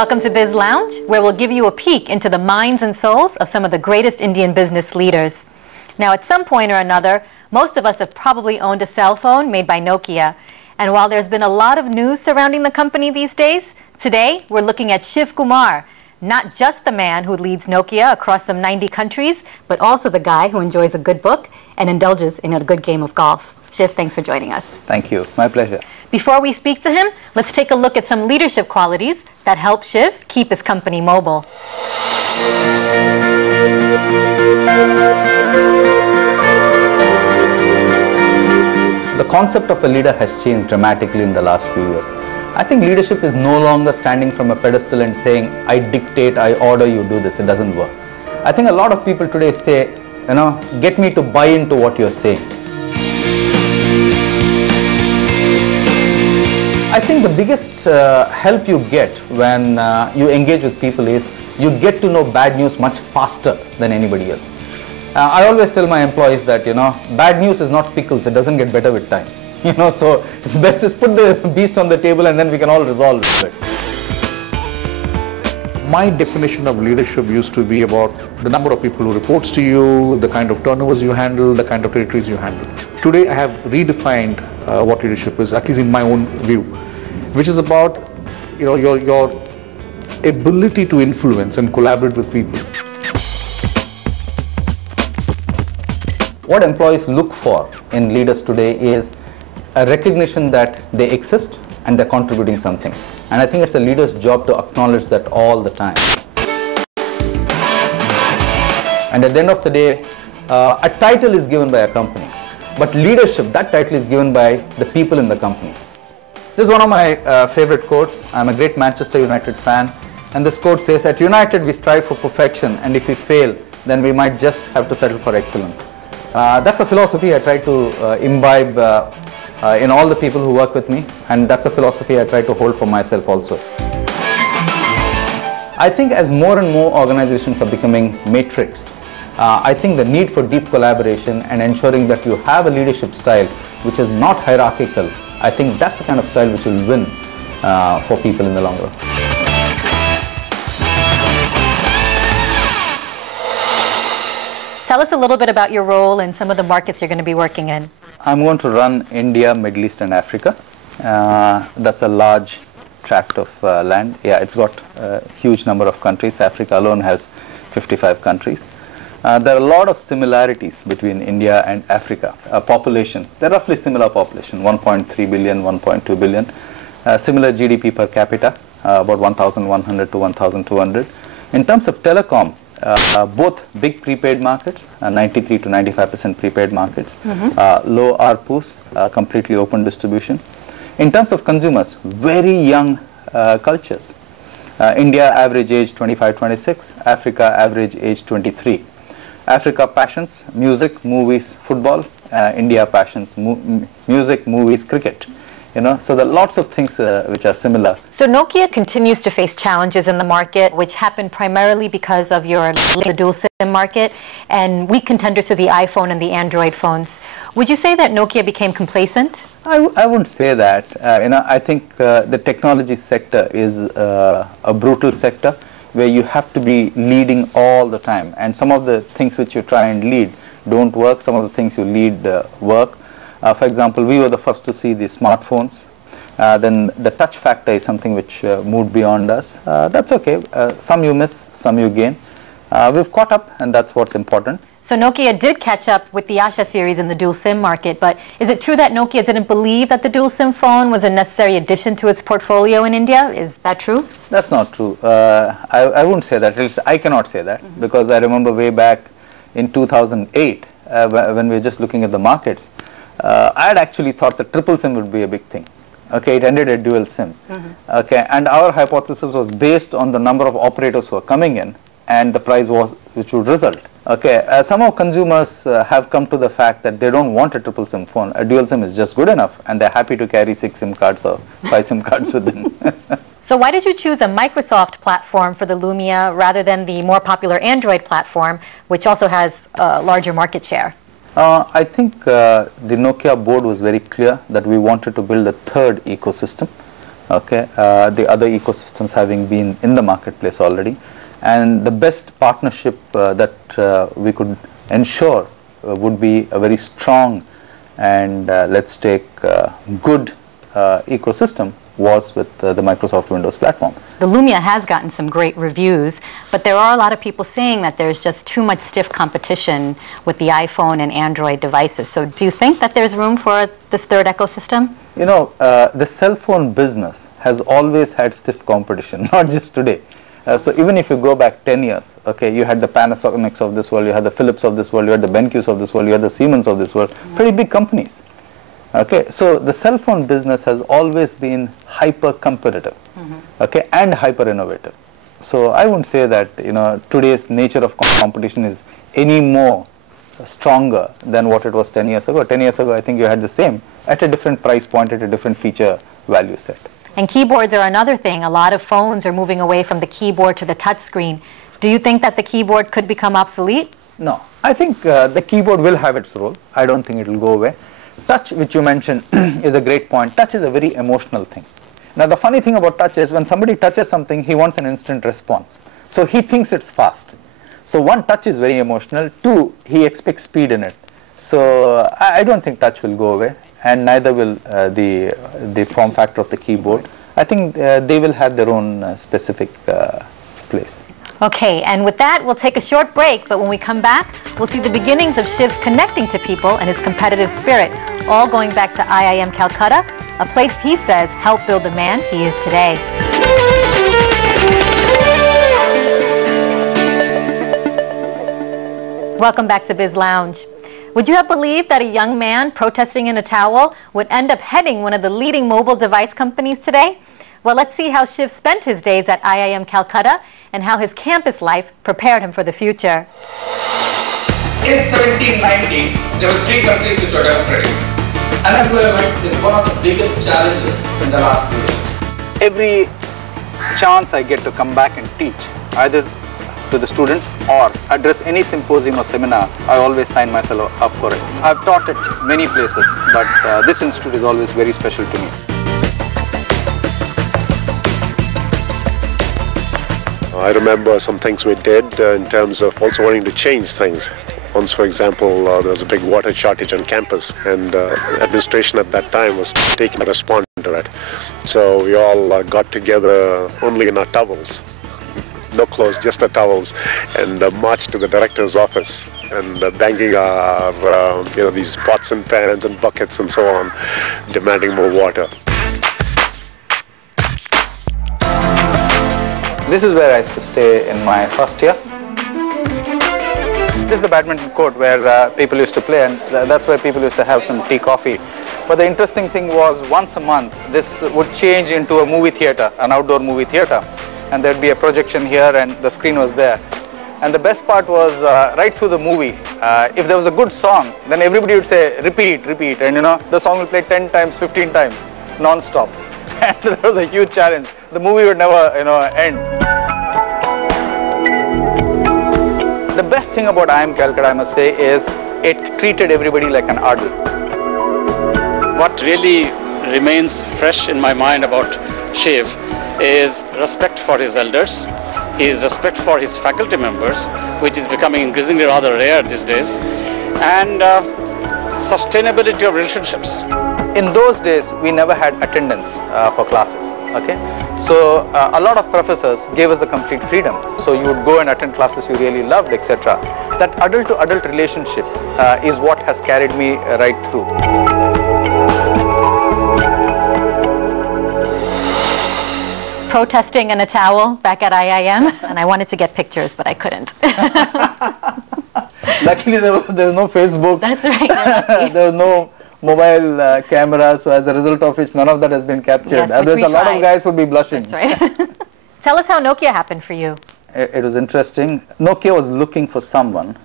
Welcome to Biz Lounge, where we'll give you a peek into the minds and souls of some of the greatest Indian business leaders. Now, at some point or another, most of us have probably owned a cell phone made by Nokia. And while there's been a lot of news surrounding the company these days, today we're looking at Shiv Kumar, not just the man who leads Nokia across some 90 countries, but also the guy who enjoys a good book and indulges in a good game of golf. Shiv, thanks for joining us. Thank you. My pleasure. Before we speak to him, let's take a look at some leadership qualities that help Shiv keep his company mobile. The concept of a leader has changed dramatically in the last few years. I think leadership is no longer standing from a pedestal and saying, I dictate, I order you do this. It doesn't work. I think a lot of people today say, get me to buy into what you're saying. I think the biggest help you get when you engage with people is you get to know bad news much faster than anybody else. I always tell my employees that, bad news is not pickles, it doesn't get better with time. So it's best is put the beast on the table and then we can all resolve it. My definition of leadership used to be about the number of people who reports to you, the kind of turnovers you handle, the kind of territories you handle. Today I have redefined what leadership is, at least in my own view, which is about your ability to influence and collaborate with people. What employees look for in leaders today is a recognition that they exist and they're contributing something. And I think it's a leader's job to acknowledge that all the time. And at the end of the day, a title is given by a company. But leadership, that title is given by the people in the company. This is one of my favorite quotes. I'm a great Manchester United fan. And this quote says, at United we strive for perfection, and if we fail, then we might just have to settle for excellence. That's a philosophy I try to imbibe in all the people who work with me, and that's a philosophy I try to hold for myself also. I think as more and more organizations are becoming matrixed, I think the need for deep collaboration and ensuring that you have a leadership style which is not hierarchical, I think that's the kind of style which will win for people in the long run. Tell us a little bit about your role and some of the markets you're going to be working in. I'm going to run India, Middle East and Africa. That's a large tract of land. Yeah, it's got a huge number of countries. Africa alone has 55 countries. There are a lot of similarities between India and Africa. Population, they're roughly similar population, 1.3 billion, 1.2 billion. Similar GDP per capita, about 1,100 to 1,200. In terms of telecom, both big prepaid markets, 93 to 95% prepaid markets, low ARPUs, completely open distribution. In terms of consumers, very young cultures. India average age 25-26, Africa average age 23. Africa passions music, movies, football. India passions music, movies, cricket. So there are lots of things which are similar. So Nokia continues to face challenges in the market, which happened primarily because of the dual SIM market and weak contenders to the iPhone and the Android phones. Would you say that Nokia became complacent? I wouldn't say that. I think the technology sector is a brutal sector where you have to be leading all the time. And some of the things which you try and lead don't work. Some of the things you lead work. For example, we were the first to see the smartphones. Then the touch factor is something which moved beyond us. That's okay. Some you miss, some you gain. We've caught up, and that's what's important. So Nokia did catch up with the Asha series in the dual SIM market, but is it true that Nokia didn't believe that the dual SIM phone was a necessary addition to its portfolio in India? Is that true? That's not true. I wouldn't say that. At least I cannot say that, because I remember way back in 2008, when we were just looking at the markets, I had actually thought that triple SIM would be a big thing. Okay, it ended at dual SIM. Okay, and our hypothesis was based on the number of operators who are coming in and the price was which would result. Okay, somehow consumers have come to the fact that they don't want a triple SIM phone. A dual SIM is just good enough, and they're happy to carry 6 SIM cards or 5 SIM cards with them. So why did you choose a Microsoft platform for the Lumia rather than the more popular Android platform, which also has a larger market share? I think the Nokia board was very clear that we wanted to build a third ecosystem. Okay, the other ecosystems having been in the marketplace already, and the best partnership that we could ensure would be a very strong and let's take good ecosystem was with the Microsoft Windows platform. The Lumia has gotten some great reviews, but there are a lot of people saying that there's just too much stiff competition with the iPhone and Android devices. So do you think that there's room for this third ecosystem? You know, the cell phone business has always had stiff competition, not just today. So even if you go back 10 years, okay, you had the Panasonics of this world, you had the Philips of this world, you had the BenQs of this world, you had the Siemens of this world, pretty big companies. Okay, so the cell phone business has always been hyper competitive, okay, and hyper innovative. So I wouldn't say that, you know, today's nature of competition is any more stronger than what it was 10 years ago. 10 years ago, I think you had the same at a different price point, at a different feature value set. And keyboards are another thing. A lot of phones are moving away from the keyboard to the touch screen. Do you think that the keyboard could become obsolete? No, I think the keyboard will have its role. I don't think it will go away. Touch, which you mentioned, is a great point. Touch is a very emotional thing. Now the funny thing about touch is when somebody touches something, he wants an instant response. So he thinks it's fast. So one, touch is very emotional. Two, he expects speed in it. So I don't think touch will go away, and neither will the form factor of the keyboard. I think they will have their own specific place. Okay, and with that, we'll take a short break, but when we come back, we'll see the beginnings of Shiv's connecting to people and his competitive spirit, all going back to IIM Calcutta, a place he says helped build the man he is today. Welcome back to Biz Lounge. Would you have believed that a young man protesting in a towel would end up heading one of the leading mobile device companies today? Well, let's see how Shiv spent his days at IIM Calcutta and how his campus life prepared him for the future. In 1790, there were 3 countries which were democratic. Unemployment is one of the biggest challenges in the last few years. Every chance I get to come back and teach, either to the students or address any symposium or seminar, I always sign myself up for it. I've taught at many places, but this institute is always very special to me. I remember some things we did in terms of also wanting to change things. Once, for example, there was a big water shortage on campus, and administration at that time was taking a response to it. So we all got together only in our towels, no clothes, just our towels, and marched to the director's office and banging our, these pots and pans and buckets and so on, demanding more water. This is where I used to stay in my first year. This is the badminton court where people used to play, and that's where people used to have some tea, coffee. But the interesting thing was, once a month, this would change into a movie theater, an outdoor movie theater. And there'd be a projection here and the screen was there. And the best part was right through the movie, if there was a good song, then everybody would say, repeat, repeat. And the song will play 10 times, 15 times, non-stop. And that was a huge challenge. The movie would never, end. The best thing about IIM Calcutta, I must say, is it treated everybody like an adult. What really remains fresh in my mind about Shiv is respect for his elders, his respect for his faculty members, which is becoming increasingly rather rare these days, and sustainability of relationships. In those days, we never had attendance for classes, okay? So a lot of professors gave us the complete freedom. So you would go and attend classes you really loved, etc. That adult-to-adult relationship is what has carried me right through. Protesting in a towel back at IIM, and I wanted to get pictures, but I couldn't. Luckily, there was no Facebook. That's right. There was no mobile camera, so as a result of which none of that has been captured. Yes, Otherwise, a lot of guys would be blushing. That's right. Tell us how Nokia happened for you. It was interesting. Nokia was looking for someone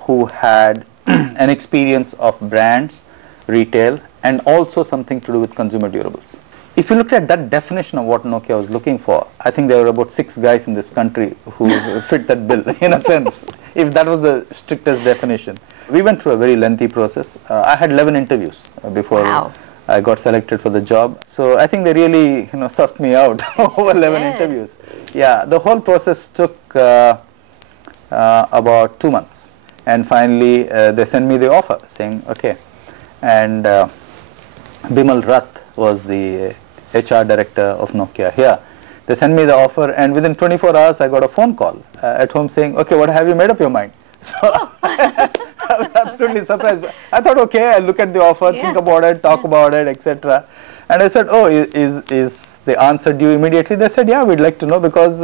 who had an experience of brands, retail, and also something to do with consumer durables. If you look at that definition of what Nokia was looking for, I think there were about 6 guys in this country who fit that bill, in a sense, if that was the strictest definition. We went through a very lengthy process. I had 11 interviews before I got selected for the job. So I think they really, sussed me out over 11 interviews. Yeah, the whole process took about 2 months. And finally, they sent me the offer saying, okay. And Bimal Rath was the HR director of Nokia here. They sent me the offer, and within 24 hours, I got a phone call at home saying, okay, what have you made up your mind? So I was absolutely surprised. I thought, okay, I'll look at the offer, think about it, talk about it, etc. And I said, oh, is the answer due immediately? They said, yeah, we'd like to know because,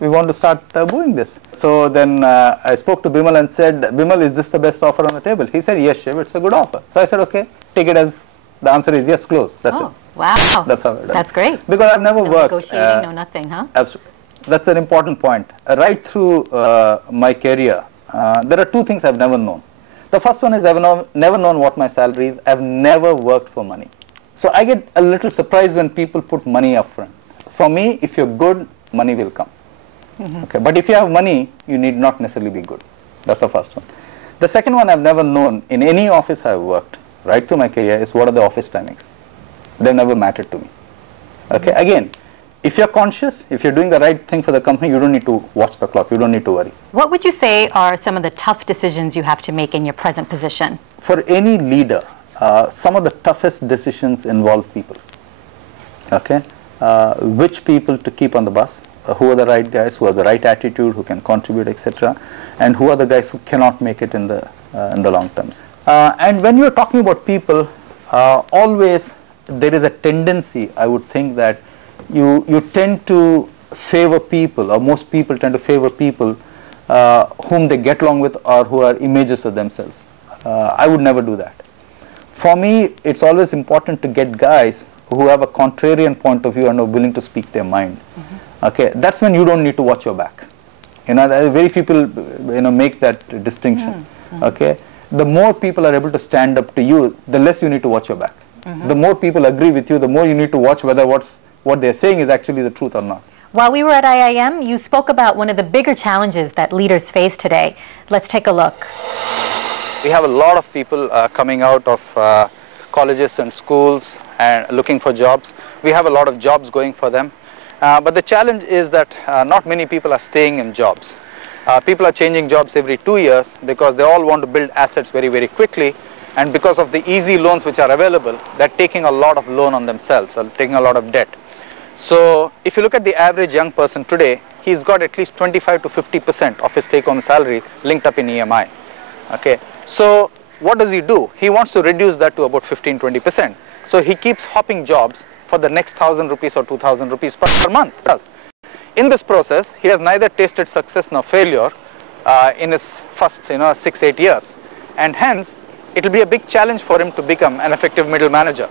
we want to start doing this. So then I spoke to Bimal and said, Bimal, is this the best offer on the table? He said, yes, Shiv, it's a good offer. So I said, okay, take it as the answer is yes, close. That's it. Wow. That's how it is. That's great. Because I've never worked. Negotiating, no nothing, huh? Absolutely. That's an important point. Right through my career, there are two things I've never known. The first one is I've never known what my salary is. I've never worked for money. So I get a little surprised when people put money up front. For me, if you're good, money will come. Okay, but if you have money, you need not necessarily be good. That's the first one. The second one I've never known in any office I've worked, right through my career, is what are the office timings. They never mattered to me. Okay, again, if you're conscious, if you're doing the right thing for the company, you don't need to watch the clock, you don't need to worry. What would you say are some of the tough decisions you have to make in your present position? For any leader, some of the toughest decisions involve people. Okay, which people to keep on the bus, who are the right guys, who have the right attitude, who can contribute, etc. And who are the guys who cannot make it in the long terms. And when you're talking about people, always there is a tendency, I would think, that you tend to favor people, or most people tend to favor people whom they get along with or who are images of themselves. I would never do that. For me, it's always important to get guys who have a contrarian point of view and are willing to speak their mind. Okay, that's when you don't need to watch your back. Very few people make that distinction. Okay, the more people are able to stand up to you, the less you need to watch your back. The more people agree with you, the more you need to watch whether what they're saying is actually the truth or not. While we were at IIM, you spoke about one of the bigger challenges that leaders face today. Let's take a look. We have a lot of people coming out of colleges and schools and looking for jobs. We have a lot of jobs going for them. But the challenge is that not many people are staying in jobs. People are changing jobs every 2 years because they all want to build assets very, very quickly. And because of the easy loans which are available, they're taking a lot of loan on themselves, or taking a lot of debt. So if you look at the average young person today, he's got at least 25 to 50% of his take-home salary linked up in EMI. Okay, so what does he do? He wants to reduce that to about 15-20%. So he keeps hopping jobs for the next 1,000 rupees or 2,000 rupees per month. In this process, he has neither tasted success nor failure in his first 6-8 years, and hence it will be a big challenge for him to become an effective middle manager.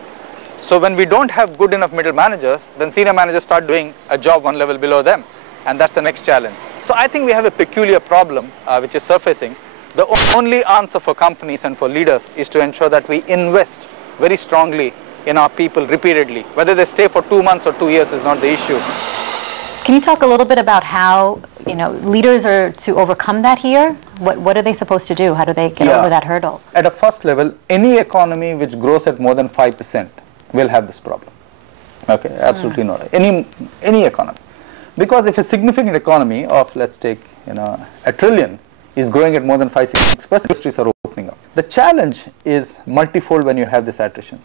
So when we don't have good enough middle managers, then senior managers start doing a job one level below them, and that's the next challenge. So I think we have a peculiar problem which is surfacing. The only answer for companies and for leaders is to ensure that we invest very strongly in our people repeatedly. Whether they stay for 2 months or 2 years is not the issue. Can you talk a little bit about how leaders are to overcome that here? What are they supposed to do? How do they get over that hurdle? At a first level, any economy which grows at more than 5% will have this problem. Okay, absolutely no. Any economy, because if a significant economy of, let's take a trillion is growing at more than 5-6%, industries are opening up. The challenge is multifold when you have this attrition.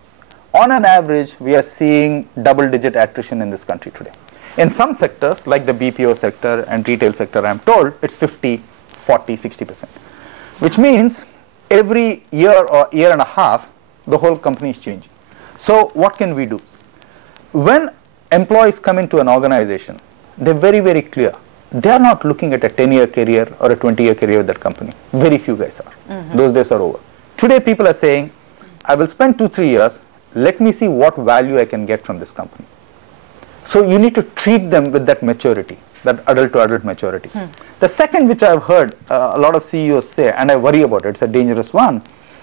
On an average, we are seeing double-digit attrition in this country today. In some sectors, like the BPO sector and retail sector, I'm told it's 50, 40, 60%. Which means every year or year and a half, the whole company is changing. So what can we do? When employees come into an organization, they're very, very clear. They are not looking at a 10-year career or a 20-year career with that company. Very few guys are. Those days are over. Today people are saying, I will spend 2-3 years, let me see what value I can get from this company. So you need to treat them with that maturity, that adult-to-adult maturity. The second, which I've heard a lot of CEOs say, and I worry about it, it's a dangerous one,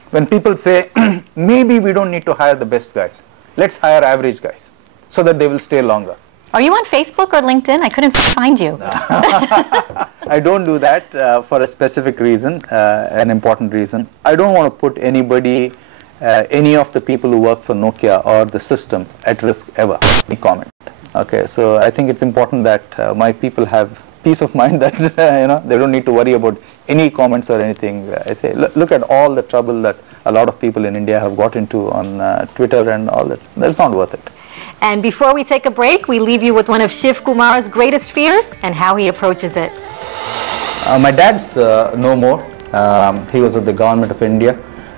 when people say, maybe we don't need to hire the best guys, let's hire average guys, so that they will stay longer. Are you on Facebook or LinkedIn? I couldn't find you. I don't do that for a specific reason, an important reason. I don't want to put anybody any of the people who work for Nokia or the system at risk ever. Any comment. Okay, so I think it's important that my people have peace of mind that they don't need to worry about any comments or anything. I say look at all the trouble that a lot of people in India have got into on Twitter and all that. That's not worth it. And before we take a break, we leave you with one of Shiv Kumar's greatest fears and how he approaches it. My dad's no more. He was with the government of India,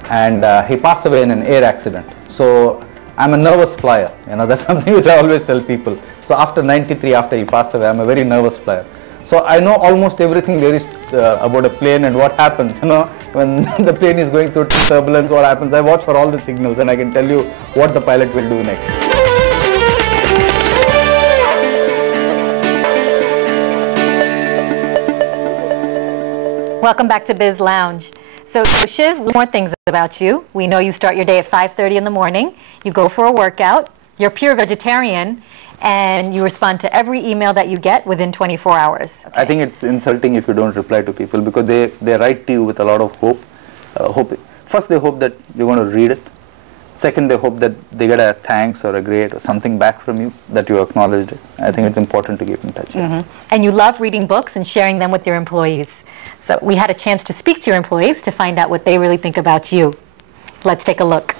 and he passed away in an air accident. So I'm a nervous flyer. That's something which I always tell people. So after 93, after he passed away, I'm a very nervous flyer. So I know almost everything there is about a plane and what happens, when the plane is going through turbulence, what happens. I watch for all the signals and I can tell you what the pilot will do next. Welcome back to Biz Lounge. So Shiv, more things about you. We know you start your day at 5:30 in the morning. You go for a workout. You're pure vegetarian. And you respond to every email that you get within 24 hours. Okay. I think it's insulting if you don't reply to people because they write to you with a lot of hope. First, they hope that you're going to read it. Second, they hope that they get a thanks or a great or something back from you, that you acknowledged it. I think it's important to keep in touch. And you love reading books and sharing them with your employees. So we had a chance to speak to your employees to find out what they really think about you. Let's take a look.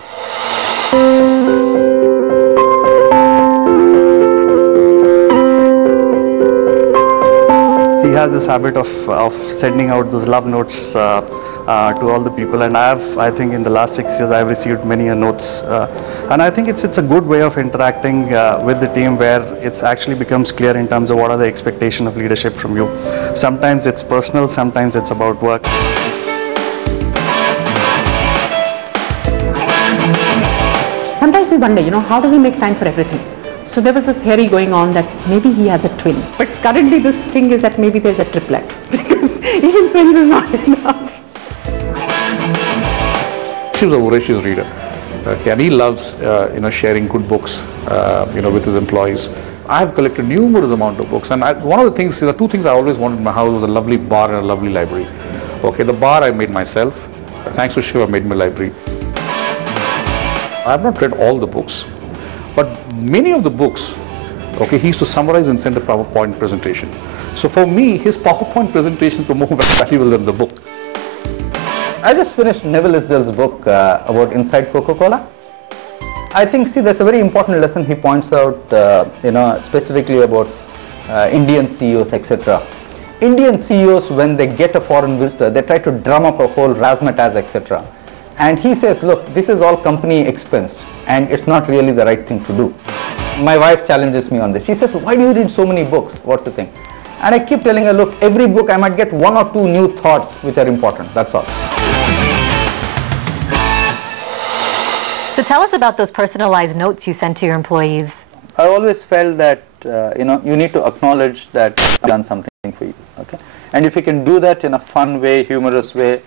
He has this habit of sending out those love notes to all the people, and I think in the last 6 years I've received many notes, and I think it's a good way of interacting with the team, where it actually becomes clear in terms of what are the expectations of leadership from you. Sometimes it's personal, sometimes it's about work. Sometimes we wonder, how does he make time for everything? So there was this theory going on that maybe he has a twin. But currently this thing is that maybe there's a triplet. Because even twins is not enough. She's a voracious reader. And he loves, sharing good books, with his employees. I have collected numerous amount of books. And one of the things, there are two things I always wanted in my house was a lovely bar and a lovely library. Okay, the bar I made myself. Thanks to Shiv, I made my library. I have not read all the books. But many of the books, he used to summarize and send a PowerPoint presentation. So for me, his PowerPoint presentations were more valuable than the book. I just finished Neville Isdell's book about Inside Coca-Cola. I think, there's a very important lesson he points out, specifically about Indian CEOs, etc. Indian CEOs, when they get a foreign visitor, they try to drum up a whole razzmatazz, etc. And he says, look, this is all company expense and it's not really the right thing to do. My wife challenges me on this. She says, why do you read so many books? What's the thing? And I keep telling her, look, every book I might get 1 or 2 new thoughts which are important. That's all. So tell us about those personalized notes you send to your employees. I always felt that, you need to acknowledge that I've done something for you. Okay? And if you can do that in a fun way, humorous way,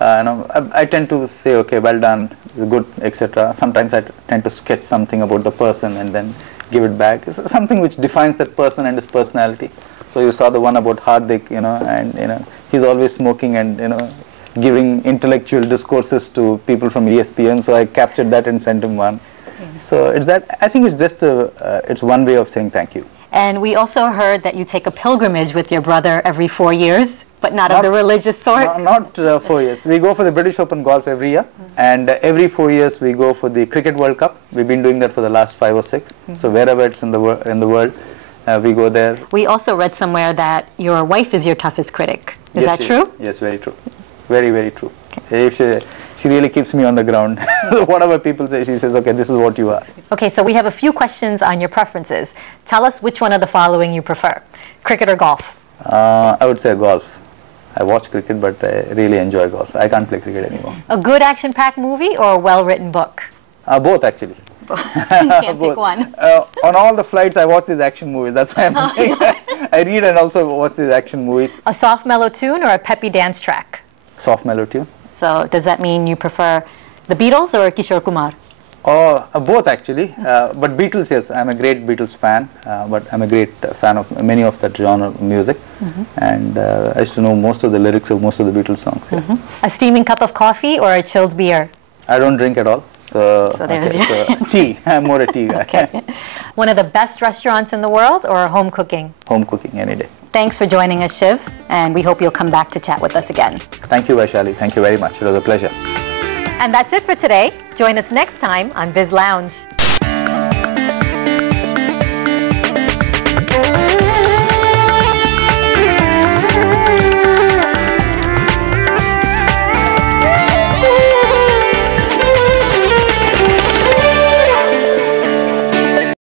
I tend to say, okay, well done, good, etc. Sometimes I tend to sketch something about the person and then give it back. It's something which defines that person and his personality. So you saw the one about Hardik, and he's always smoking and giving intellectual discourses to people from ESPN. So I captured that and sent him one. So it's that. I think it's just it's one way of saying thank you. And we also heard that you take a pilgrimage with your brother every 4 years. But not of the religious sort? Not 4 years. We go for the British Open golf every year, and every 4 years we go for the Cricket World Cup. We've been doing that for the last 5 or 6. So wherever it's in the world, we go there. We also read somewhere that your wife is your toughest critic. Is that true? Yes, very true. Very, very true. If she really keeps me on the ground. Whatever people say, she says, okay, this is what you are. Okay, so we have a few questions on your preferences. Tell us which one of the following you prefer, cricket or golf? I would say golf. I watch cricket, but I really enjoy golf. I can't play cricket anymore. A good action-packed movie or a well-written book? Both, actually. You can't pick one. On all the flights, I watch these action movies. That's why I read and also watch these action movies. A soft mellow tune or a peppy dance track? Soft mellow tune. So does that mean you prefer the Beatles or Kishore Kumar? Both actually, but Beatles, yes, I'm a great Beatles fan, but I'm a great fan of many of that genre of music, and I used to know most of the lyrics of most of the Beatles songs. Yeah. A steaming cup of coffee or a chilled beer? I don't drink at all. So tea. I'm more a tea guy. Okay. One of the best restaurants in the world or home cooking? Home cooking any day. Thanks for joining us, Shiv, and we hope you'll come back to chat with us again. Thank you, Vaishali. Thank you very much. It was a pleasure. And that's it for today. Join us next time on Biz Lounge.